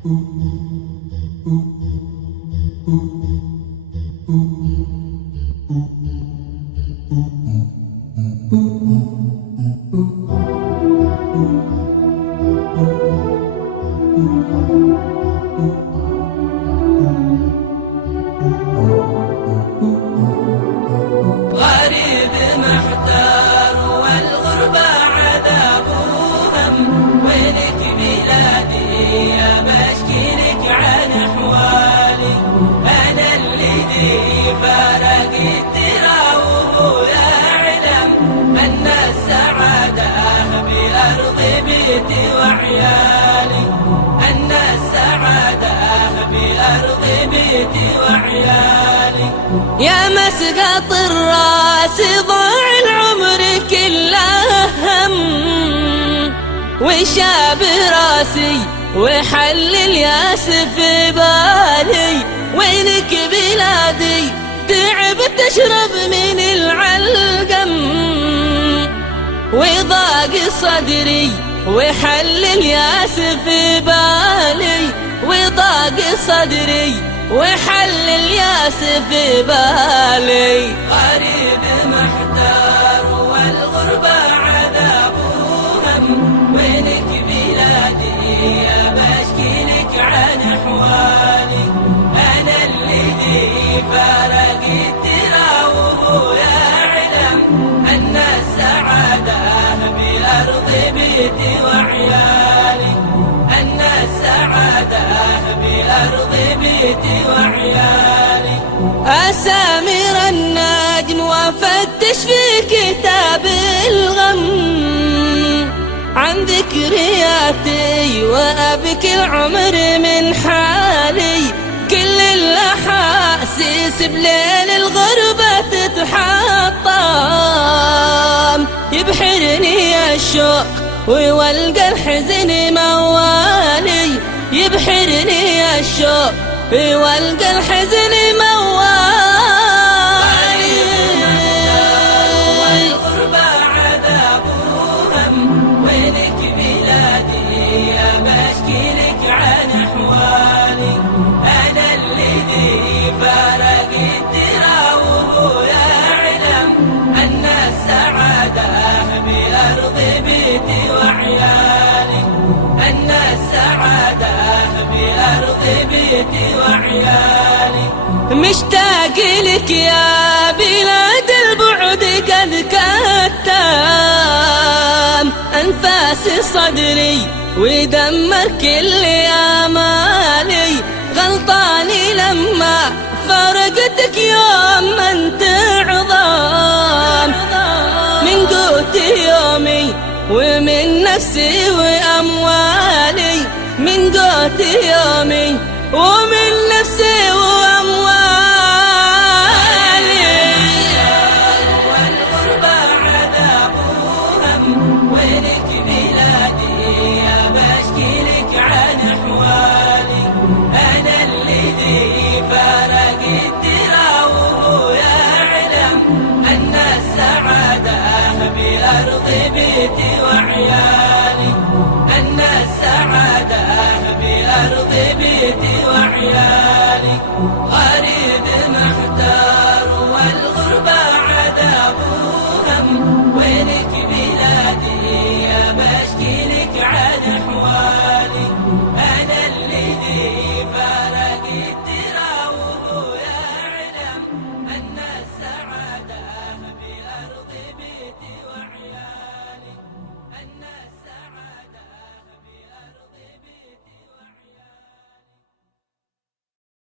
غريب محتار والغربة عذاب وهم، وينك بلادي يا بشكيلك عن أحوالي. أنا اللي دي فارق الترى وهو يعلم أن السعادة بأرض بيتي وعيالي، أن السعادة بأرض بيتي وعيالي. يا مسقط الراس ضاع العمر كله هم، وشاب راسي وحل الياس في بالي. وينك بلادي تعبت تشرب من العلقم، وضاق صدري وحل الياس في بالي. وضاق صدري وحل الياس في بالي. غريب محتار والغربة عذاب وهم، وينك بلادي يا بشكيلك عن أحوالي. أنا اللي دي فارق الترى وهو يعلم أن السعادة بأرض بيتي وعيالي، أن السعادة بأرض بيتي وعيالي. أسامر النجم وفتش في كتاب الغم عن ذكرياتي، وأبكي العمر من حالي. كل الأحاسيس بليل الغربة تتحطم، يبحرني الشوق ويولقى الحزن موالي. يبحرني الشوق ويولقى الحزن موالي. والغربة عذاب وهم، وينك بلادي يا بشكيلك عن أحوالي. أنا اللي دي فارق الترى وهو يعلم أن السعادة بأرض بيتي وعيالي، أن السعادة بأرض بيتي وعيالي. مشتاق لك يا بلاد البعد قد كتم أنفاس صدري ودمر كل آمالي. غلطاني لما فرقتك يوم ما انت عظام، من قوت يومي ومن نفسي وأموالي. من قوت يومي ومن